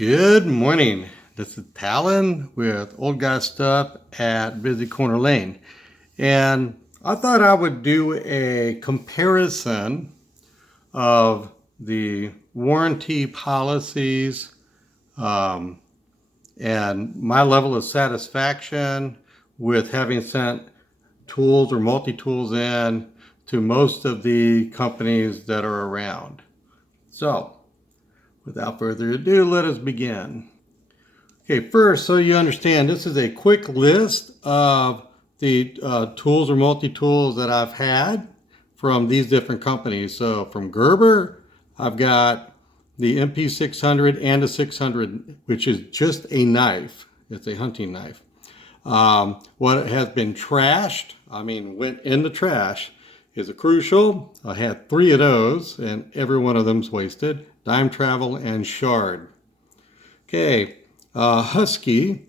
Good morning. This is Talon with Old Guy Stuff at Busy Corner Lane. And I thought I would do a comparison of the warranty policies and my level of satisfaction with having sent tools or multi-tools in to most of the companies that are around. So, without further ado, let us begin. Okay, first, so you understand, this is a quick list of the tools or multi-tools that I've had from these different companies. So from Gerber, I've got the MP600 and the 600, which is just a knife. It's a hunting knife. What has been trashed, went in the trash, is a Crucial. I had 3 of those, and every one of them's wasted. Dime Travel and Shard. Okay, Husky,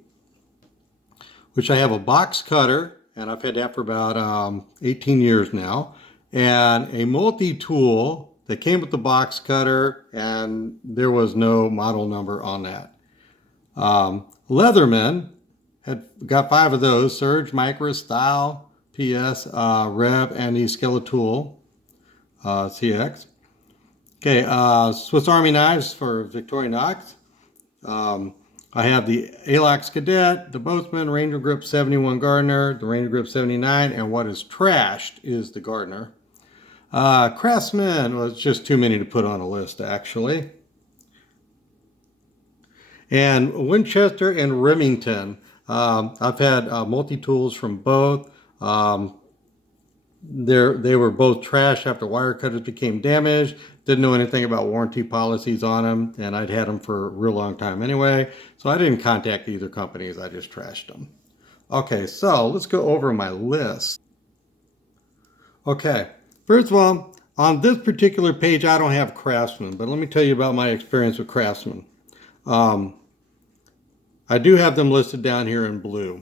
which I have a box cutter, and I've had that for about 18 years now, and a multi-tool that came with the box cutter, and there was no model number on that. Leatherman, had got 5 of those: Surge, Micra, Style, PS, Rev, and the Skeletal CX. Okay, Swiss Army knives for Victorinox. I have the Alox Cadet, the Boatsman, Ranger Grip 71 Gardner, the Ranger Grip 79, and what is trashed is the Gardner. Craftsman was just too many to put on a list, actually. And Winchester and Remington. I've had multi-tools from both. They were both trashed after wire cutters became damaged. Didn't know anything about warranty policies on them, and I'd had them for a real long time anyway, so I didn't contact either companies. I just trashed them. Okay, so let's go over my list. Okay, first of all, on this particular page I don't have Craftsman, but let me tell you about my experience with Craftsman. I do have them listed down here in blue.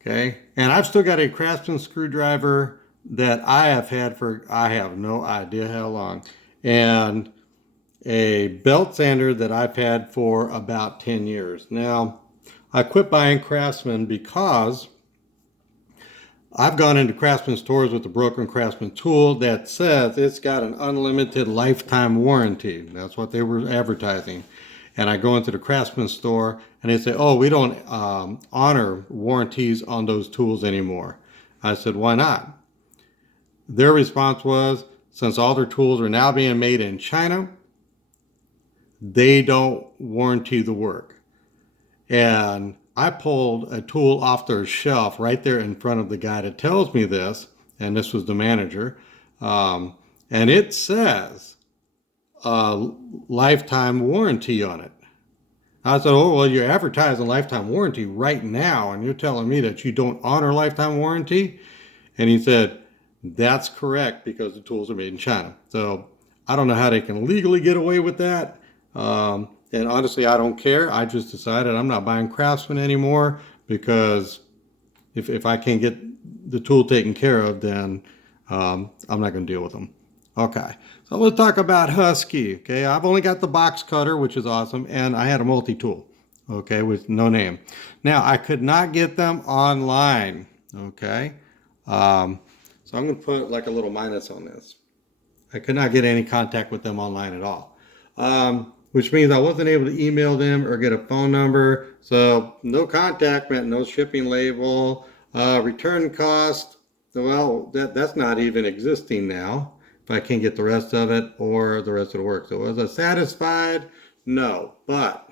Okay, and I've still got a Craftsman screwdriver that I have had for I have no idea how long, and a belt sander that I've had for about 10 years. Now, I quit buying Craftsman because I've gone into Craftsman stores with a broken Craftsman tool that says it's got an unlimited lifetime warranty. That's what they were advertising. And I go into the Craftsman store and they say, oh, we don't honor warranties on those tools anymore. I said, why not? Their response was, since all their tools are now being made in China, they don't warranty the work. And I pulled a tool off their shelf right there in front of the guy that tells me this, and this was the manager, and it says lifetime warranty on it. I said, oh, well, you're advertising lifetime warranty right now, and you're telling me that you don't honor lifetime warranty? And he said, that's correct, because the tools are made in China. So I don't know how they can legally get away with that. And honestly, I don't care. I just decided I'm not buying Craftsman anymore, because if I can't get the tool taken care of, then I'm not going to deal with them. Okay, so let's talk about Husky. Okay, I've only got the box cutter, which is awesome, and I had a multi-tool, okay, with no name. Now, I could not get them online, okay? So I'm going to put like a little minus on this. I could not get any contact with them online at all, which means I wasn't able to email them or get a phone number. So no contact meant no shipping label, return cost. Well, that's not even existing now, if I can't get the rest of it or the rest of the work. So was I satisfied? No, but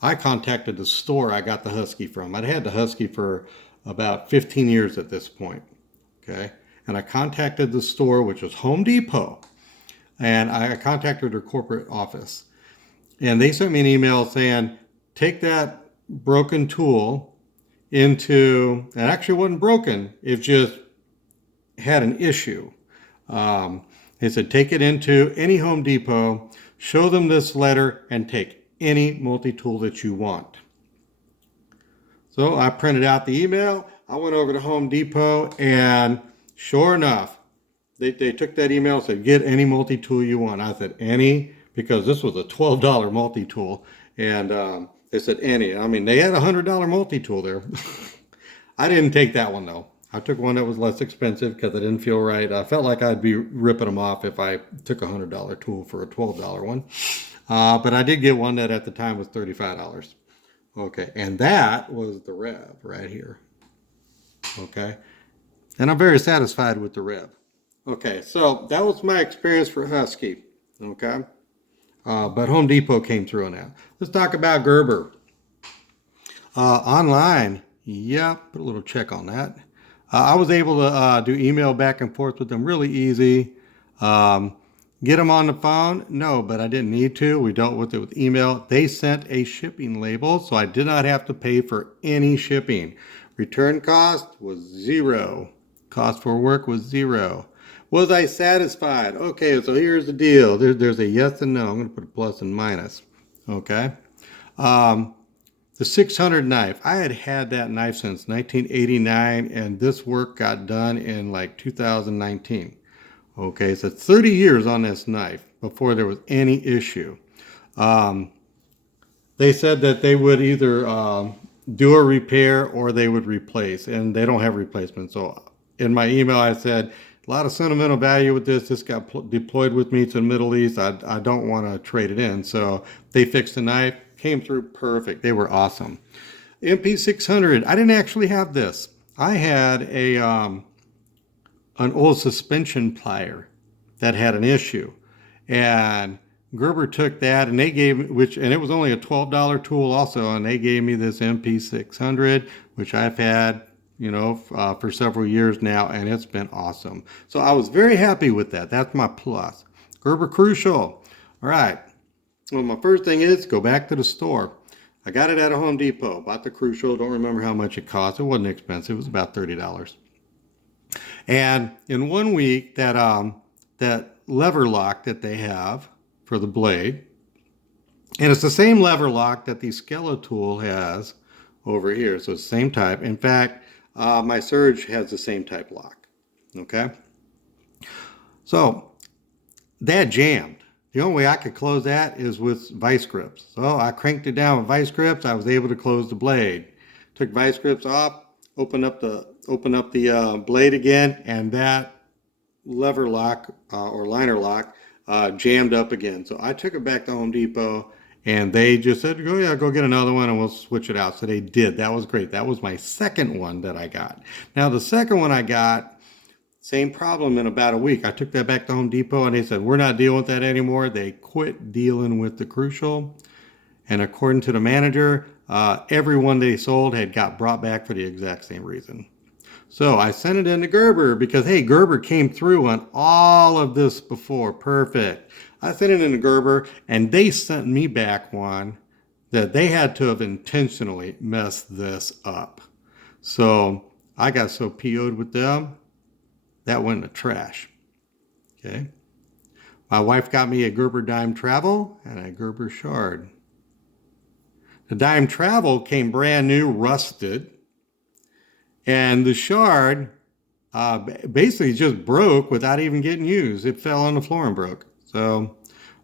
I contacted the store I got the Husky from. I'd had the Husky for about 15 years at this point. Okay, and I contacted the store, which was Home Depot, and I contacted their corporate office, and they sent me an email saying, take that broken tool into, and actually it wasn't broken, it just had an issue. They said, take it into any Home Depot, show them this letter, and take any multi-tool that you want. So I printed out the email. I went over to Home Depot, and sure enough, they took that email and said, get any multi-tool you want. I said, any because this was a $12 multi-tool. And they said any. I mean, they had a $100 multi-tool there. I didn't take that one though. I took one that was less expensive because I didn't feel right. I felt like I'd be ripping them off if I took a $100 tool for a $12 one. But I did get one that at the time was $35. Okay, and that was the Rev right here. Okay, and I'm very satisfied with the Rev. Okay, so that was my experience for Husky. Okay, but Home Depot came through on that. Let's talk about Gerber. Online, yeah, put a little check on that. I was able to do email back and forth with them really easy. Get them on the phone? No, but I didn't need to. We dealt with it with email. They sent a shipping label, so I did not have to pay for any shipping. Return cost was zero. Cost for work was zero. Was I satisfied? Okay, so here's the deal. There's a yes and no. I'm going to put a plus and minus. Okay. The 600 knife. I had that knife since 1989, and this work got done in like 2019. Okay, so 30 years on this knife before there was any issue. They said that they would either do a repair or they would replace, and they don't have replacement. So in my email, I said, a lot of sentimental value with this. This got deployed with me to the Middle East. I don't want to trade it in. So they fixed the knife, came through perfect. They were awesome. MP600, I didn't actually have this. I had an old suspension plier that had an issue, and Gerber took that and they gave me, and it was only a $12 tool also, and they gave me this MP600, which I've had, for several years now, and it's been awesome. So I was very happy with that. That's my plus. Gerber Crucial. All right. Well, my first thing is go back to the store. I got it at a Home Depot. Bought the Crucial. Don't remember how much it cost. It wasn't expensive. It was about $30. And in 1 week, that lever lock that they have for the blade, and it's the same lever lock that the Skeletal has over here. So it's the same type. In fact, my Surge has the same type lock. Okay. So that jammed. The only way I could close that is with vice grips. So I cranked it down with vice grips. I was able to close the blade. Took vice grips off, opened up the blade again, and that lever lock or liner lock jammed up again. So I took it back to Home Depot, and they just said, go get another one and we'll switch it out. So they did. That was great. That was my second one that I got. Now the second one I got, same problem in about a week. I took that back to Home Depot and they said, we're not dealing with that anymore. They quit dealing with the Crucial. And according to the manager, every one they sold had got brought back for the exact same reason. So I sent it in to Gerber because, hey, Gerber came through on all of this before. Perfect. I sent it in to Gerber and they sent me back one that they had to have intentionally messed this up. So I got so PO'd with them. That went in the trash. Okay. My wife got me a Gerber Dime Travel and a Gerber Shard. The Dime Travel came brand new, rusted. And the Shard basically just broke without even getting used. It fell on the floor and broke. So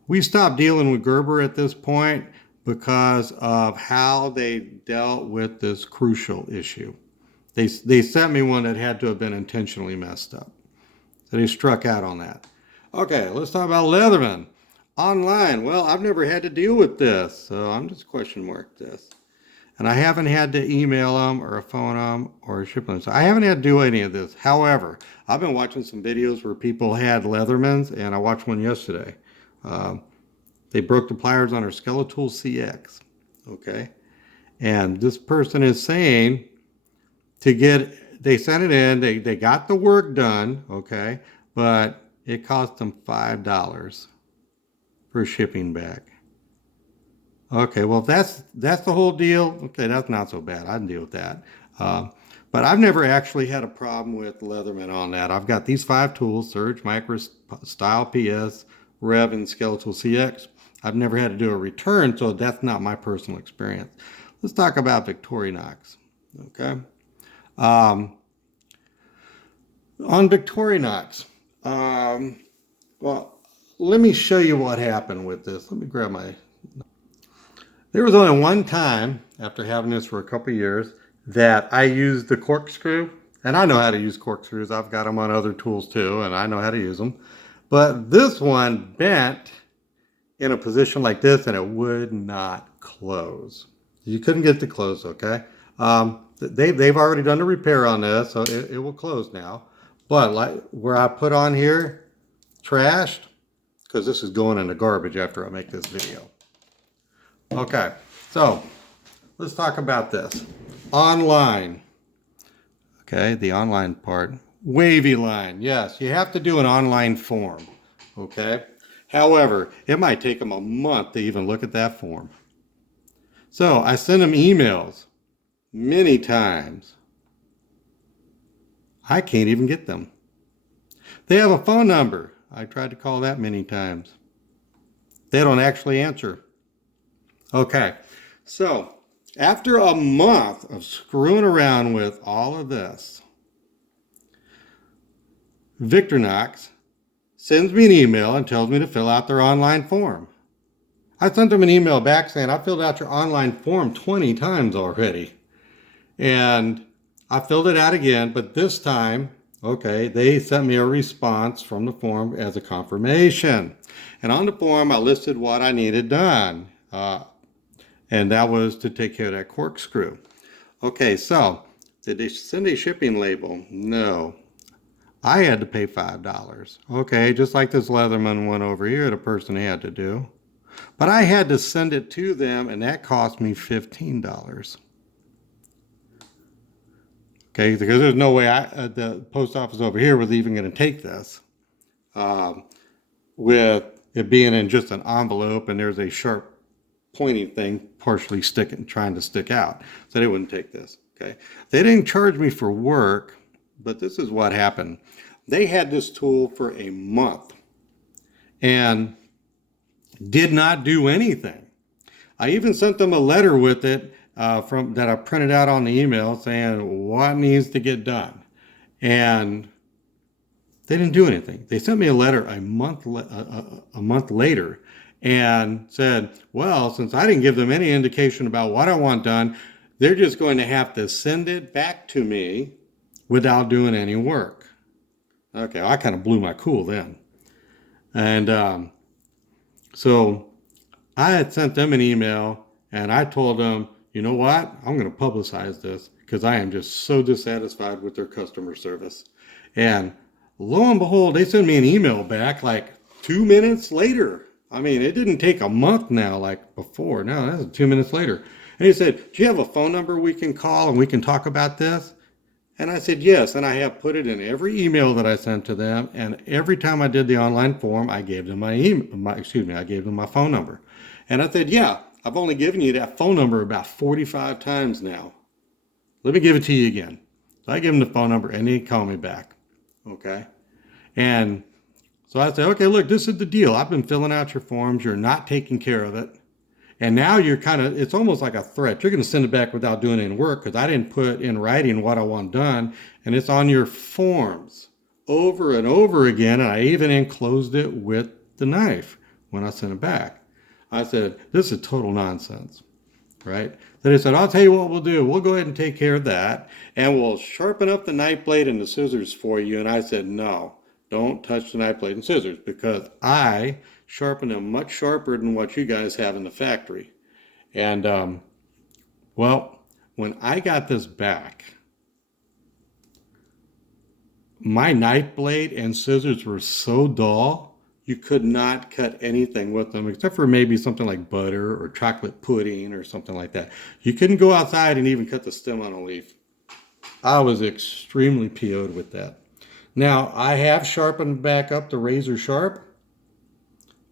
we stopped dealing with Gerber at this point because of how they dealt with this Crucial issue. They sent me one that had to have been intentionally messed up. So they struck out on that. Okay, let's talk about Leatherman. Online, well, I've never had to deal with this, so I'm just question mark this. And I haven't had to email them or phone them or ship them. So I haven't had to do any of this. However, I've been watching some videos where people had Leathermans, and I watched one yesterday. They broke the pliers on her Skeletal CX. Okay. And this person is saying they sent it in, they got the work done, okay, but it cost them $5 for shipping back. Okay, well, if that's the whole deal, okay, that's not so bad. I can deal with that. But I've never actually had a problem with Leatherman on that. I've got these 5 tools, Surge, Micro, Style PS, Rev, and Skeletal CX. I've never had to do a return, so that's not my personal experience. Let's talk about Victorinox, okay? On Victorinox, well, let me show you what happened with this. Let me grab my... There was only one time, after having this for a couple years, that I used the corkscrew. And I know how to use corkscrews. I've got them on other tools too, and I know how to use them. But this one bent in a position like this, and it would not close. You couldn't get it to close, okay? They've already done the repair on this, so it will close now. But like where I put on here, trashed, because this is going in the garbage after I make this video. Okay, so let's talk about this. Online. Okay, the online part. Wavy line. Yes, you have to do an online form. Okay. However, it might take them a month to even look at that form. So I send them emails many times. I can't even get them. They have a phone number. I tried to call that many times. They don't actually answer. Okay, so after a month of screwing around with all of this, Victorinox sends me an email and tells me to fill out their online form. I sent them an email back saying, I filled out your online form 20 times already. And I filled it out again, but this time, okay, they sent me a response from the form as a confirmation. And on the form, I listed what I needed done. And that was to take care of that corkscrew. Okay, so did they send a shipping label? No. I had to pay $5. Okay, just like this Leatherman one over here, the person had to do. But I had to send it to them, and that cost me $15. Okay, because there's no way the post office over here was even going to take this. With it being in just an envelope, and there's a sharp pointing thing partially trying to stick out. So they wouldn't take this. Okay, they didn't charge me for work, but this is what happened. They had this tool for a month and did not do anything. I even sent them a letter with it that I printed out on the email saying what needs to get done, and they didn't do anything. They sent me a letter a month later and said, well, since I didn't give them any indication about what I want done, they're just going to have to send it back to me without doing any work. Okay, I kind of blew my cool then. And so I had sent them an email, and I told them, you know what? I'm going to publicize this because I am just so dissatisfied with their customer service. And lo and behold, they sent me an email back like 2 minutes later. I mean, it didn't take a month now like before. No, that was 2 minutes later. And he said, do you have a phone number we can call and we can talk about this? And I said, yes. And I have put it in every email that I sent to them. And every time I did the online form, I gave them I gave them my phone number. And I said, yeah, I've only given you that phone number about 45 times now. Let me give it to you again. So I give them the phone number and they call me back. Okay. And so I said, okay, look, this is the deal. I've been filling out your forms. You're not taking care of it. And now you're it's almost like a threat. You're going to send it back without doing any work because I didn't put in writing what I want done. And it's on your forms over and over again. And I even enclosed it with the knife when I sent it back. I said, this is total nonsense, right? Then they said, I'll tell you what we'll do. We'll go ahead and take care of that. And we'll sharpen up the knife blade and the scissors for you. And I said, no. Don't touch the knife blade and scissors because I sharpen them much sharper than what you guys have in the factory. And, well, when I got this back, my knife blade and scissors were so dull, you could not cut anything with them except for maybe something like butter or chocolate pudding or something like that. You couldn't go outside and even cut the stem on a leaf. I was extremely PO'd with that. Now, I have sharpened back up the razor sharp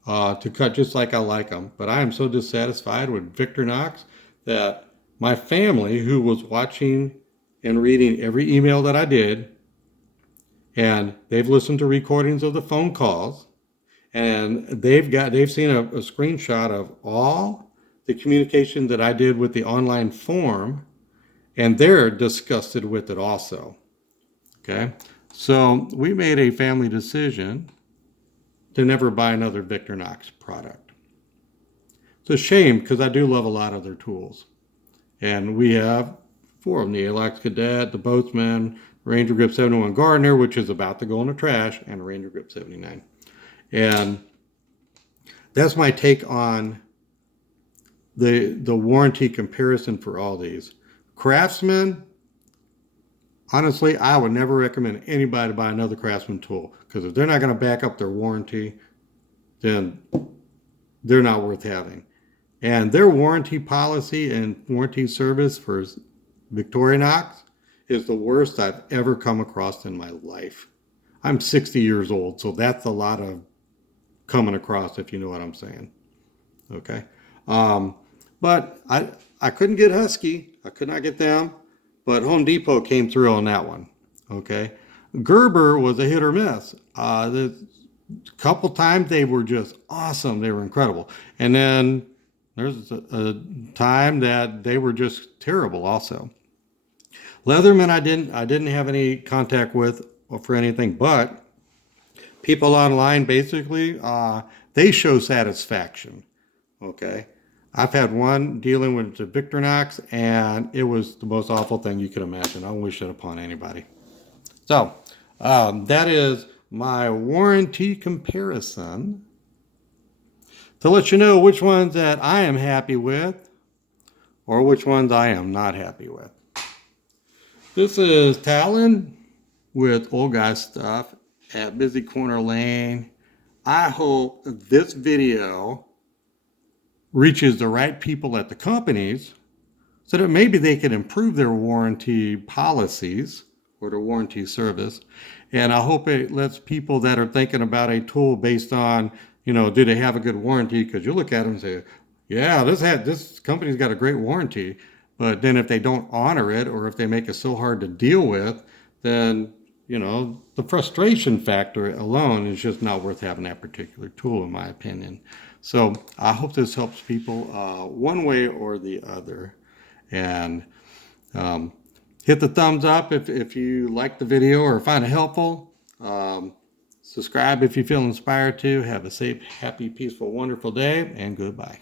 to cut just like I like them. But I am so dissatisfied with Victorinox that my family, who was watching and reading every email that I did, and they've listened to recordings of the phone calls, and they've seen a screenshot of all the communication that I did with the online form, and they're disgusted with it also. Okay? So we made a family decision to never buy another Victorinox product. It's a shame because I do love a lot of their tools. And we have 4 of them: the Alex Cadet, the Boatsman, Ranger Grip 71 Gardner, which is about to go in the trash, and Ranger Grip 79. And that's my take on the warranty comparison for all these. Craftsman, honestly, I would never recommend anybody to buy another Craftsman tool, because if they're not going to back up their warranty, then they're not worth having. And their warranty policy and warranty service for Victorinox is the worst I've ever come across in my life. I'm 60 years old, so that's a lot of coming across, if you know what I'm saying. Okay. But I couldn't get Husky. I could not get them. But Home Depot came through on that one. Okay. Gerber was a hit or miss. The couple times they were just awesome. They were incredible. And then there's a time that they were just terrible also. Leatherman I didn't have any contact with for anything, but people online basically they show satisfaction. Okay. I've had one dealing with the Victorinox, and it was the most awful thing you could imagine. I don't wish it upon anybody. So that is my warranty comparison to let you know which ones that I am happy with or which ones I am not happy with. This is Talon with Old Guy Stuff at Busy Corner Lane. I hope this video reaches the right people at the companies so that maybe they can improve their warranty policies or their warranty service. And I hope it lets people that are thinking about a tool based on, do they have a good warranty? Because you look at them and say, yeah, this company's got a great warranty. But then if they don't honor it, or if they make it so hard to deal with, then, the frustration factor alone is just not worth having that particular tool, in my opinion. So I hope this helps people one way or the other. And hit the thumbs up if you like the video or find it helpful. Subscribe if you feel inspired to. Have a safe, happy, peaceful, wonderful day, and goodbye.